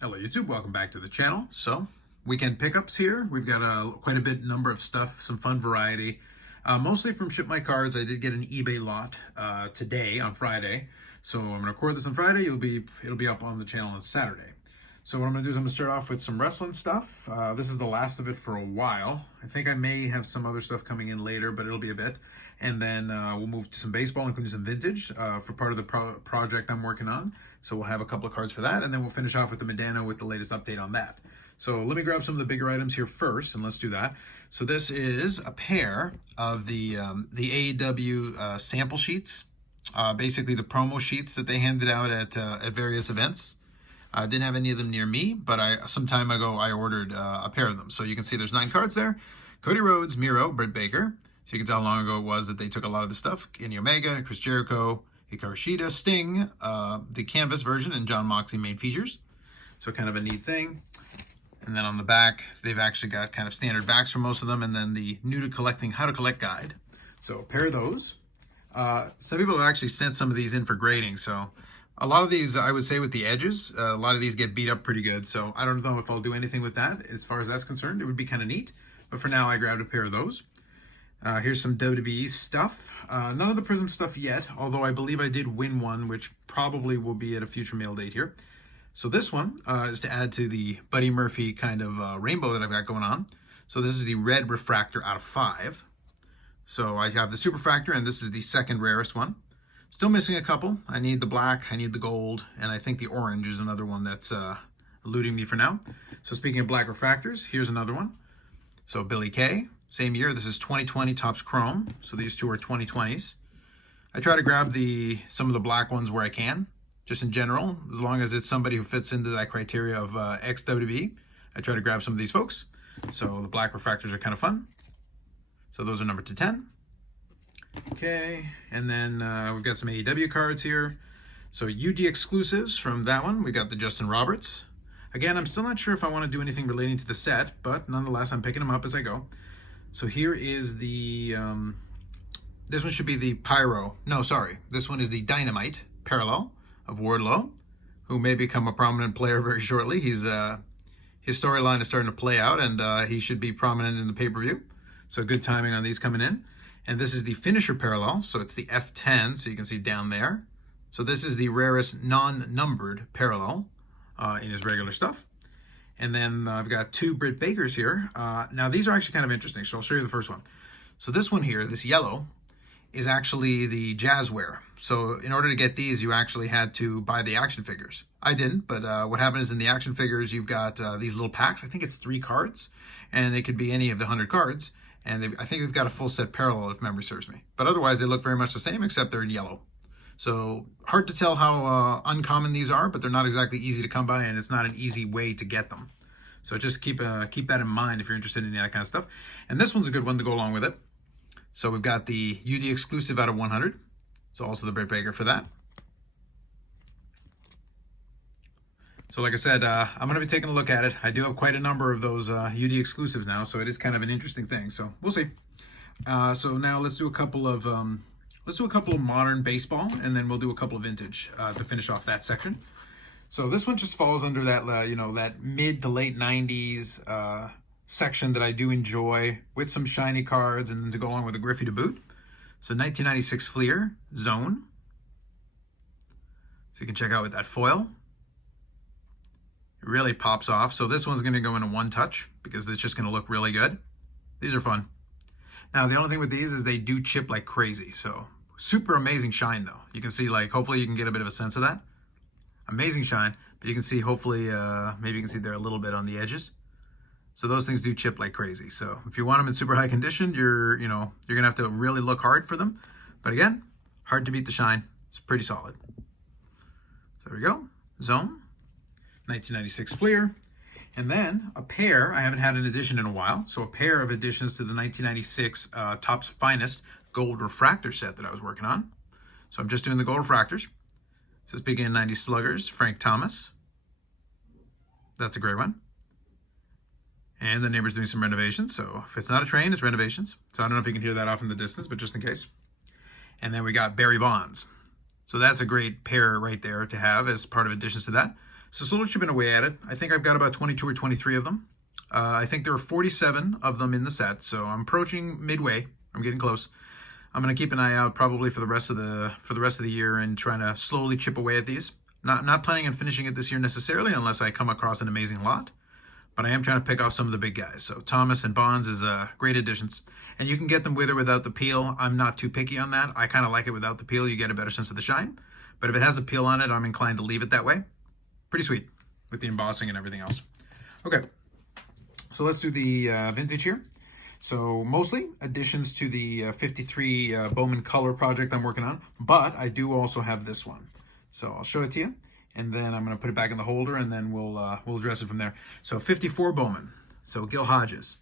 Hello YouTube, welcome back to the channel. So, weekend pickups here. We've got quite a bit number of stuff, some fun variety. Mostly from Ship My Cards. I did get an eBay lot today on Friday. So I'm gonna record this on Friday. It'll be up on the channel on Saturday. So what I'm gonna do is I'm gonna start off with some wrestling stuff. This is the last of it for a while. I think I may have some other stuff coming in later, but it'll be a bit. And then we'll move to some baseball, including some vintage for part of the project I'm working on. So we'll have a couple of cards for that, and then we'll finish off with the Medano with the latest update on that. So let me grab some of the bigger items here first, and let's do that. So this is a pair of the AEW sample sheets, basically the promo sheets that they handed out at various events. I didn't have any of them near me, but some time ago I ordered a pair of them. So you can see there's 9 cards there. Cody Rhodes, Miro, Britt Baker. So you can tell how long ago it was that they took a lot of the stuff. Kenny Omega, Chris Jericho, Hikaru Shida, Sting, the Canvas version, and John Moxley main features. So kind of a neat thing. And then on the back, they've actually got kind of standard backs for most of them, and then the new to collecting, how to collect guide. So a pair of those. Some people have actually sent some of these in for grading. So a lot of these, I would say with the edges, a lot of these get beat up pretty good. So I don't know if I'll do anything with that. As far as that's concerned, it would be kind of neat. But for now, I grabbed a pair of those. Here's some WWE stuff. None of the Prism stuff yet, although I believe I did win one, which probably will be at a future mail date here. So this one is to add to the Buddy Murphy kind of rainbow that I've got going on. So this is the red refractor out of 5. So I have the superfractor, and this is the second rarest one. Still missing a couple. I need the black, I need the gold, and I think the orange is another one that's eluding me for now. So speaking of black refractors, here's another one. So Billy Kay, same year. This is 2020 Topps Chrome. So these two are 2020s. I try to grab some of the black ones where I can, just in general, as long as it's somebody who fits into that criteria of ex-WWE. I try to grab some of these folks. So the black refractors are kind of fun. So those are numbered to 10. Okay, and then we've got some AEW cards here. So UD exclusives from that one. We got the Justin Roberts. Again, I'm still not sure if I want to do anything relating to the set, but nonetheless, I'm picking them up as I go. So here is the, this one should be the Pyro. No, sorry. This one is the Dynamite parallel of Wardlow, who may become a prominent player very shortly. His storyline is starting to play out, and he should be prominent in the pay-per-view. So good timing on these coming in. And this is the Finisher parallel, so it's the F10, so you can see down there. So this is the rarest non-numbered parallel in his regular stuff. And then I've got 2 Britt Bakers here. Now these are actually kind of interesting, so I'll show you the first one. So this one here, this yellow, is actually the Jazzware. So in order to get these, you actually had to buy the action figures. I didn't, but what happened is in the action figures, you've got these little packs. I think it's 3 cards, and they could be any of the 100 cards. And I think they've got a full set parallel, if memory serves me. But otherwise, they look very much the same, except they're in yellow. So hard to tell how uncommon these are, but they're not exactly easy to come by, and it's not an easy way to get them. So just keep that in mind if you're interested in that kind of stuff. And this one's a good one to go along with it. So we've got the UD exclusive out of 100. So also the Britt Baker for that. So like I said, I'm going to be taking a look at it. I do have quite a number of those UD exclusives now, so it is kind of an interesting thing. So we'll see. So now let's do a couple of modern baseball, and then we'll do a couple of vintage to finish off that section. So this one just falls under that that mid to late 90s section that I do enjoy, with some shiny cards, and then to go along with a Griffey to boot. So 1996 Fleer Zone. So you can check out with that foil. It really pops off. So this one's going to go into one touch because it's just going to look really good. These are fun. Now, the only thing with these is they do chip like crazy. So super amazing shine, though. You can see, like, hopefully you can get a bit of a sense of that. Amazing shine. But you can see, hopefully, maybe you can see there a little bit on the edges. So those things do chip like crazy. So if you want them in super high condition, you're going to have to really look hard for them. But again, hard to beat the shine. It's pretty solid. So there we go. Zone. 1996 Fleer, and then a pair. I haven't had an edition in a while, so a pair of additions to the 1996 Topps Finest Gold Refractor set that I was working on. So I'm just doing the gold refractors. So speaking of 90 sluggers, Frank Thomas. That's a great one. And the neighbor's doing some renovations, so if it's not a train, it's renovations. So I don't know if you can hear that off in the distance, but just in case. And then we got Barry Bonds. So that's a great pair right there to have as part of additions to that. So slowly chipping away at it. I think I've got about 22 or 23 of them. I think there are 47 of them in the set, so I'm approaching midway. I'm getting close. I'm going to keep an eye out probably for the rest of the year and trying to slowly chip away at these. Not planning on finishing it this year necessarily unless I come across an amazing lot, but I am trying to pick off some of the big guys. So Thomas and Bonds is great additions, and you can get them with or without the peel. I'm not too picky on that. I kind of like it without the peel. You get a better sense of the shine, but if it has a peel on it, I'm inclined to leave it that way. Pretty sweet with the embossing and everything else. Okay, so let's do the vintage here. So mostly additions to the 53 Bowman color project I'm working on, but I do also have this one. So I'll show it to you, and then I'm going to put it back in the holder, and then we'll address it from there. So 54 Bowman, so Gil Hodges.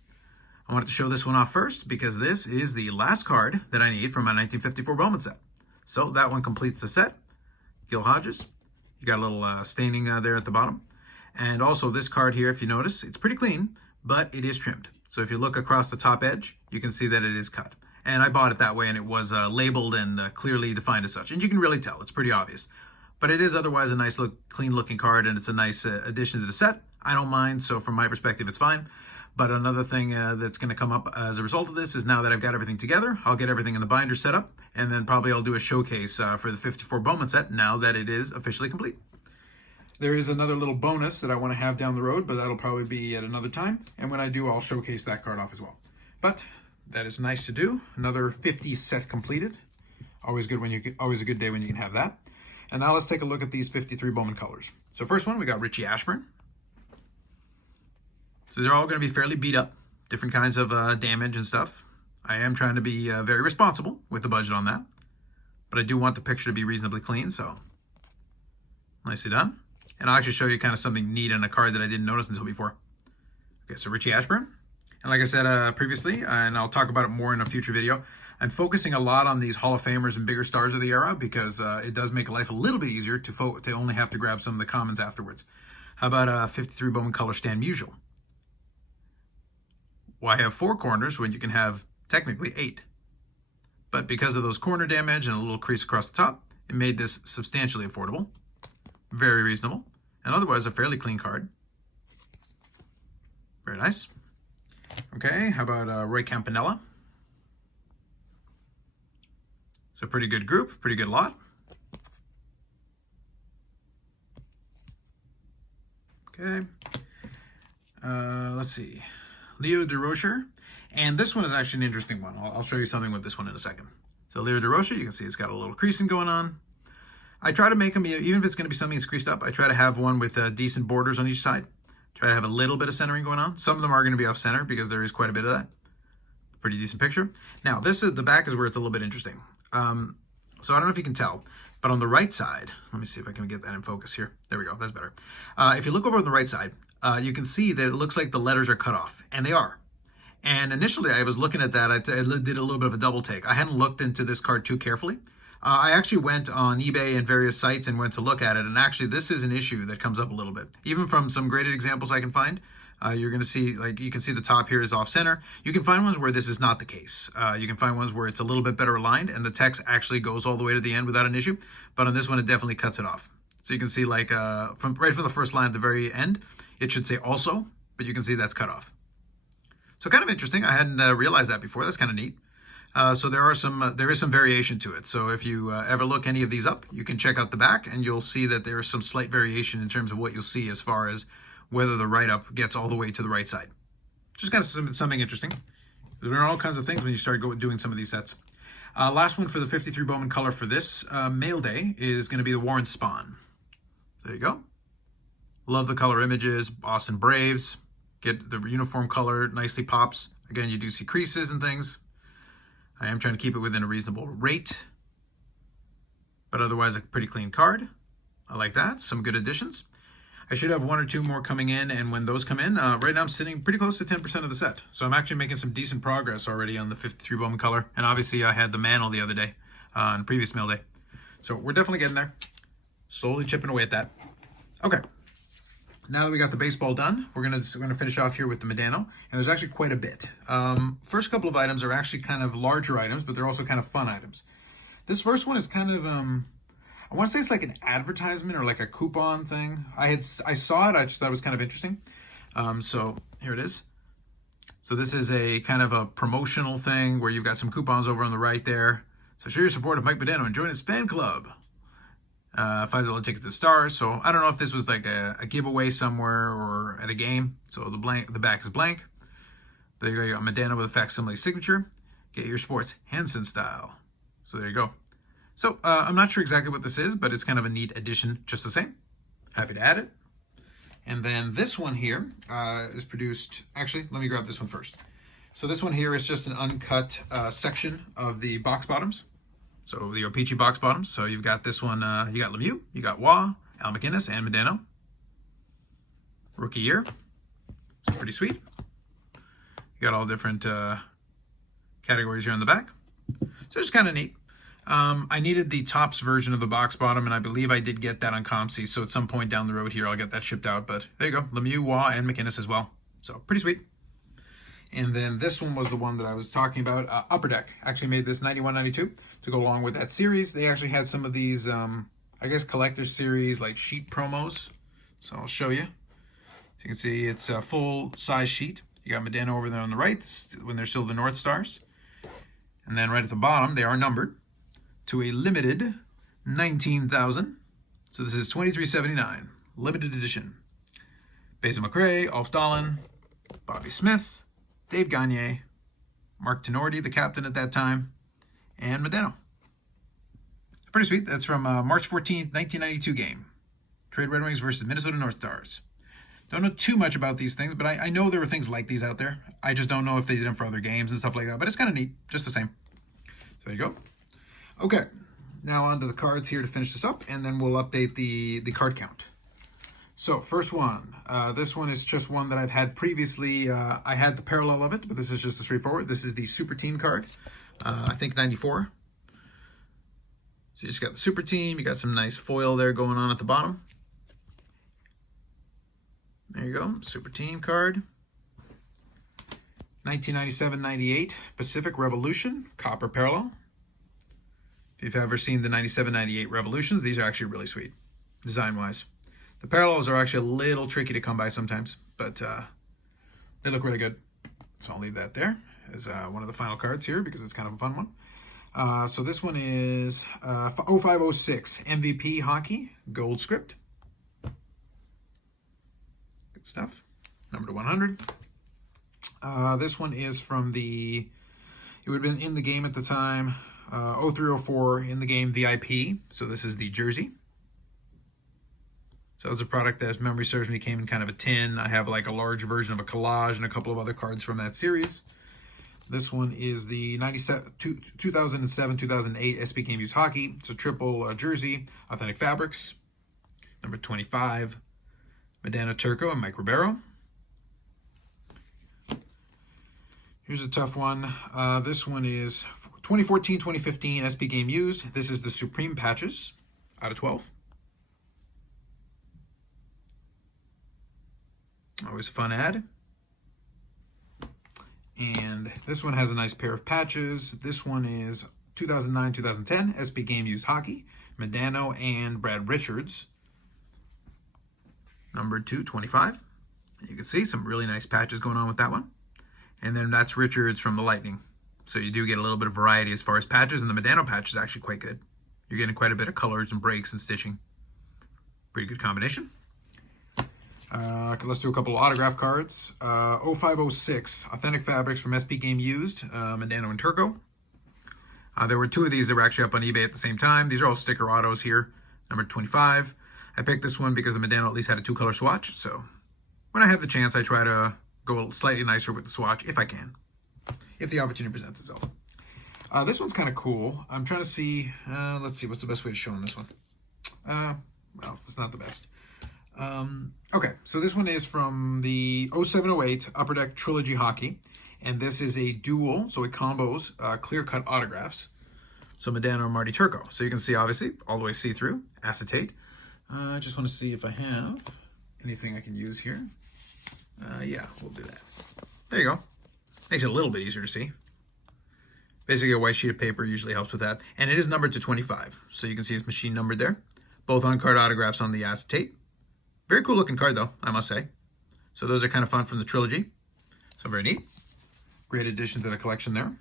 I wanted to show this one off first because this is the last card that I need from my 1954 Bowman set. So that one completes the set. Gil Hodges. You got a little staining there at the bottom. And also this card here, if you notice, it's pretty clean, but it is trimmed. So if you look across the top edge, you can see that it is cut. And I bought it that way, and it was labeled and clearly defined as such. And you can really tell, it's pretty obvious. But it is otherwise a nice, clean looking card, and it's a nice addition to the set. I don't mind, so from my perspective, it's fine. But another thing that's going to come up as a result of this is now that I've got everything together, I'll get everything in the binder set up, and then probably I'll do a showcase for the 54 Bowman set now that it is officially complete. There is another little bonus that I want to have down the road, but that'll probably be at another time. And when I do, I'll showcase that card off as well. But that is nice to do. Another 50 set completed. Always good always a good day when you can have that. And now let's take a look at these 53 Bowman colors. So first one, we got Richie Ashburn. So they're all going to be fairly beat up, different kinds of damage and stuff. I am trying to be very responsible with the budget on that, but I do want the picture to be reasonably clean, so nicely done. And I'll actually show you kind of something neat on a card that I didn't notice until before. Okay, so Richie Ashburn. And like I said previously, and I'll talk about it more in a future video, I'm focusing a lot on these Hall of Famers and bigger stars of the era because it does make life a little bit easier to only have to grab some of the commons afterwards. How about 53 Bowman color Stan Musial? Why have 4 corners when you can have technically 8? But because of those corner damage and a little crease across the top, it made this substantially affordable. Very reasonable, and otherwise a fairly clean card. Very nice. Okay, how about Roy Campanella? So pretty good group, pretty good lot. Okay. Let's see. Leo DeRocher. And this one is actually an interesting one. I'll show you something with this one in a second. So Leo DeRocher, you can see it's got a little creasing going on. I try to make them, even if it's going to be something that's creased up, I try to have one with decent borders on each side. Try to have a little bit of centering going on. Some of them are going to be off center because there is quite a bit of that. Pretty decent picture. Now, the back is where it's a little bit interesting. So I don't know if you can tell, but on the right side, let me see if I can get that in focus here. There we go, that's better. If you look over on the right side, you can see that it looks like the letters are cut off, and they are. And initially, I was looking at that. I did a little bit of a double take. I hadn't looked into this card too carefully. I actually went on eBay and various sites and went to look at it, and actually this is an issue that comes up a little bit. Even from some graded examples I can find, you're going to see, like you can see the top here is off center. You can find ones where this is not the case. You can find ones where it's a little bit better aligned and the text actually goes all the way to the end without an issue, but on this one it definitely cuts it off. So you can see like right from the first line at the very end, it should say also, but you can see that's cut off. So kind of interesting. I hadn't realized that before. That's kind of neat. So there is some variation to it. So if you ever look any of these up, you can check out the back and you'll see that there is some slight variation in terms of what you'll see as far as whether the write-up gets all the way to the right side. Just kind of something interesting. There are all kinds of things when you start doing some of these sets. Last one for the 53 Bowman color for this mail day is going to be the Warren Spahn. There you go. Love the color images. Boston Braves. Get the uniform color, nicely pops. Again, you do see creases and things. I am trying to keep it within a reasonable rate, but otherwise a pretty clean card. I like that. Some good additions. I should have 1 or 2 more coming in, and when those come in, right now I'm sitting pretty close to 10% of the set. So I'm actually making some decent progress already on the 53 Bowman color. And obviously I had the Mantle the other day on previous mail day. So we're definitely getting there. Slowly chipping away at that. Okay. Now that we got the baseball done, we're gonna finish off here with the Medano, and there's actually quite a bit. First couple of items are actually kind of larger items, but they're also kind of fun items. This first one is kind of, I want to say it's like an advertisement or like a coupon thing. I saw it. I just thought it was kind of interesting. So here it is. So this is a kind of a promotional thing where you've got some coupons over on the right there. So show your support of Mike Modano and join his fan club. $5 ticket to the Stars. So I don't know if this was like a giveaway somewhere or at a game. So the back is blank. There you go. You got Modano with a facsimile signature. Get your sports Hansen style. So there you go. So I'm not sure exactly what this is, but it's kind of a neat addition just the same. Happy to add it. And then this one here is produced. Actually, let me grab this one first. So this one here is just an uncut section of the box bottoms. So the O-Pee-Chee box bottoms. So you've got this one, you got Lemieux, you got Waugh, Al MacInnis, and Modano. Rookie year. It's pretty sweet. You got all different categories here on the back. So it's kind of neat. I needed the Topps version of the box bottom, and I believe I did get that on ComC. So at some point down the road here, I'll get that shipped out. But there you go. Lemieux, Waugh, and MacInnis as well. So pretty sweet. And then this one was the one that I was talking about. Upper Deck actually made this 91-92 to go along with that series. They actually had some of these, I guess, collector's series, like sheet promos. So I'll show you. So you can see it's a full-size sheet. You got Modano over there on the right when they're still the North Stars. And then right at the bottom, they are numbered to a limited 19,000. So this is 23.79, limited edition. Basil McRae, Alf Dahlen, Bobby Smith, Dave Gagne, Mark Tenorti, the captain at that time, and Modano. Pretty sweet. That's from March 14th, 1992 game. Trade Red Wings versus Minnesota North Stars. Don't know too much about these things, but I know there were things like these out there. I just don't know if they did them for other games and stuff like that, but it's kind of neat, just the same. So there you go. Okay, now on to the cards here to finish this up, and then we'll update the card count. So first one, this one is just one that I've had previously. I had the parallel of it, but this is just a straightforward. This is the Super Team card, I think 94. So you just got the Super Team. You got some nice foil there going on at the bottom. There you go, Super Team card. 1997-98 Pacific Revolution, copper parallel. If you've ever seen the 97-98 Revolutions, these are actually really sweet, design-wise. The parallels are actually a little tricky to come by sometimes, but they look really good. So I'll leave that there as one of the final cards here because it's kind of a fun one. So this one is 0506 MVP Hockey, gold script. Good stuff. Number to 100. This one is from it would have been in the game at the time, 0304 in the game VIP. So this is the jersey. So it's a product that, as memory serves me, came in kind of a tin. I have like a large version of a collage and a couple of other cards from that series. This one is the 2007-2008 SP Game Used Hockey. It's a triple jersey, authentic fabrics. Number 25, Modano Turco and Mike Ribeiro. Here's a tough one. This one is 2014-2015 SP Game Used. This is the Supreme Patches out of 12. Always a fun ad. And this one has a nice pair of patches. This one is 2009-2010 SP Game Used Hockey, Modano and Brad Richards. Number 225. You can see some really nice patches going on with that one. And then that's Richards from the Lightning. So you do get a little bit of variety as far as patches, and the Modano patch is actually quite good. You're getting quite a bit of colors and breaks and stitching. Pretty good combination. Let's do a couple of autograph cards. 0506, authentic fabrics from SP Game Used, Modano and Turco. There were two of these that were actually up on eBay at the same time. These are all sticker autos here. Number 25. I picked this one because the Modano at least had a two-color swatch. So when I have the chance, I try to go slightly nicer with the swatch if I can, if the opportunity presents itself. This one's kind of cool. I'm trying to see, let's see, what's the best way to show on this one? Well, it's not the best. Okay, so this one is from the 07-08 Upper Deck Trilogy Hockey, and this is a dual, so it combos clear-cut autographs. So Modano and Marty Turco. So you can see, obviously, all the way see-through, acetate. I just want to see if I have anything I can use here. Yeah, we'll do that. There you go. Makes it a little bit easier to see. Basically, a white sheet of paper usually helps with that. And it is numbered to 25. So you can see it's machine numbered there. Both on-card autographs on the acetate. Very cool looking card though, I must say. So those are kind of fun from the trilogy. So very neat. Great addition to the collection there.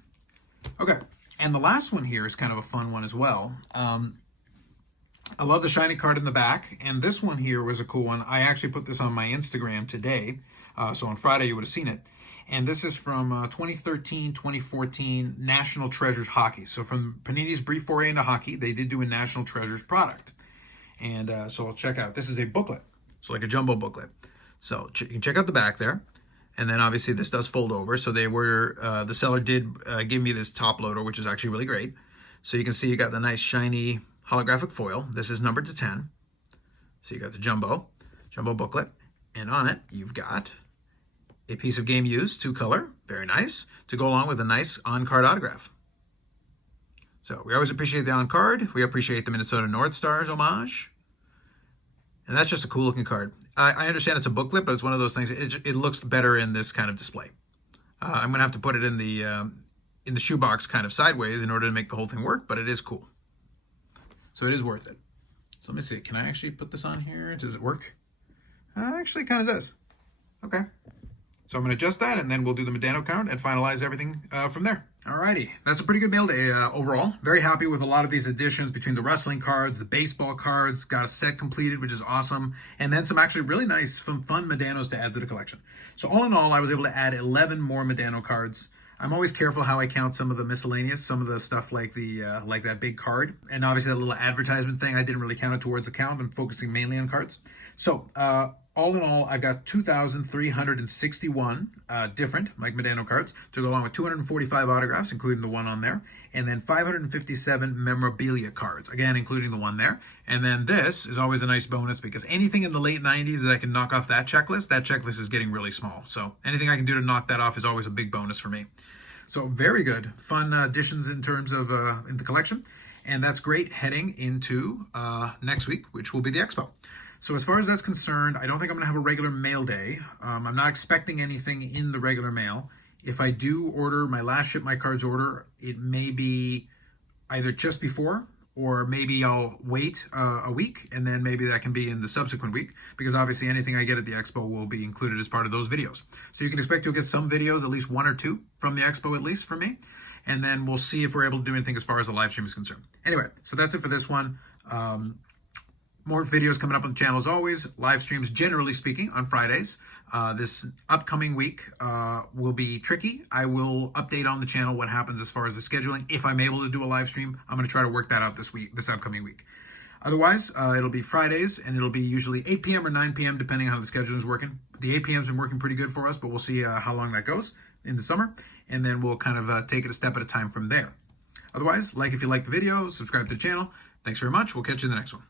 Okay, and the last one here is kind of a fun one as well. I love the shiny card in the back, and this one here was a cool one. I actually put this on my Instagram today, so on Friday you would have seen it. And this is from 2013-2014 National Treasures Hockey. So from Panini's brief foray into hockey, they did do a National Treasures product. And so I'll check out. This is a booklet, so like a jumbo booklet. So you can check out the back there. And then obviously this does fold over. So they were, the seller did give me this top loader, which is actually really great. So you can see you got the nice shiny holographic foil. This is numbered to 10. So you got the jumbo booklet. And on it, you've got a piece of game used, 2-color, very nice, to go along with a nice on-card autograph. So we always appreciate the on-card. We appreciate the Minnesota North Stars homage. And that's just a cool looking card. I understand it's a booklet, but it's one of those things, it looks better in this kind of display. I'm gonna have to put it in the shoebox kind of sideways in order to make the whole thing work, but it is cool. So it is worth it. So let me see, can I actually put this on here? Does it work? Actually, it kind of does. Okay. So I'm going to adjust that, and then we'll do the Medano count and finalize everything from there. Alrighty, that's a pretty good mail day overall. Very happy with a lot of these additions between the wrestling cards, the baseball cards, got a set completed, which is awesome, and then some actually really nice, fun Medanos to add to the collection. So all in all, I was able to add 11 more Medano cards. I'm always careful how I count some of the miscellaneous, some of the stuff like the like that big card, and obviously that little advertisement thing, I didn't really count it towards the count. I'm focusing mainly on cards. So all in all, I've got 2,361 different Mike Medano cards to go along with 245 autographs, including the one on there, and then 557 memorabilia cards, again, including the one there. And then this is always a nice bonus because anything in the late 90s that I can knock off that checklist is getting really small. So anything I can do to knock that off is always a big bonus for me. So very good, fun additions in terms of in the collection. And that's great heading into next week, which will be the expo. So as far as that's concerned, I don't think I'm going to have a regular mail day. I'm not expecting anything in the regular mail. If I do order my last Ship My Cards order, it may be either just before or maybe I'll wait a week and then maybe that can be in the subsequent week because obviously anything I get at the expo will be included as part of those videos. So you can expect to get some videos, at least 1 or 2 from the expo at least for me. And then we'll see if we're able to do anything as far as the live stream is concerned. Anyway, so that's it for this one. More videos coming up on the channel as always. Live streams, generally speaking, on Fridays. This upcoming week will be tricky. I will update on the channel what happens as far as the scheduling. If I'm able to do a live stream, I'm going to try to work that out this upcoming week. Otherwise, it'll be Fridays, and it'll be usually 8 p.m. or 9 p.m., depending on how the schedule is working. The 8 p.m. has been working pretty good for us, but we'll see how long that goes in the summer, and then we'll kind of take it a step at a time from there. Otherwise, like if you like the video, subscribe to the channel. Thanks very much. We'll catch you in the next one.